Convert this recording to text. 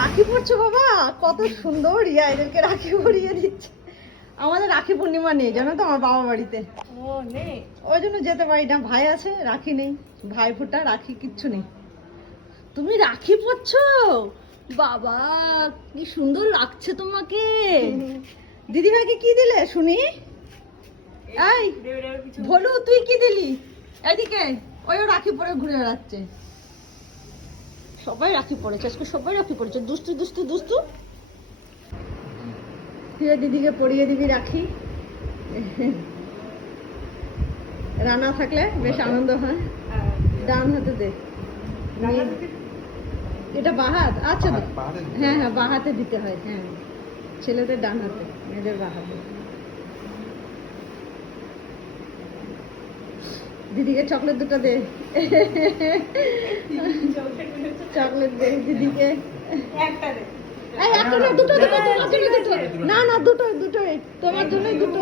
রাখি পড়ছো বাবা, কত সুন্দর ইয়া এদেরকে রাখি পরিয়ে দিচ্ছে। আমাদের রাখি পূর্ণিমা নেই জানো তো আমার বাবা বাড়িতে, ও নেই, ওই জন্য যেতে পারি না। ভাই আছে, রাখি নেই, ভাই ফোঁটা রাখি কিচ্ছু নেই। তুমি রাখি পড়ছো বাবা, কি সুন্দর লাগছে তোমাকে। দিদি ভাইকে কি দিলে শুনি? এই ভলু তুই কি দিলি? এদিকে ওইও রাখি পরে ঘুরে বেড়াচ্ছে। সবাই রাখি পড়েছে আজকে, সবাই রাখি পড়েছে। দুষ্টু দুষ্টু দুষ্টু। তুই দিদিকে পরিয়ে দিবি রাখি। রান্না থাকলে বেশ আনন্দ হয়। ডান হাতে দে, এটা বাঁ হাত। আচ্ছা দে। হ্যাঁ হ্যাঁ বাঁ হাতে দিতে হয়। হ্যাঁ ছেলেদের ডান হাতে, মেয়েদের বাঁ হাতে। দিদিকে চকলেট দুটো দে। চকলেট দে দিদিকে। একটা দে। এই একটা না, দুটো দুটো, তোমার জন্য দুটো। না না দুটো দুটোই, তোমার জন্যই দুটো।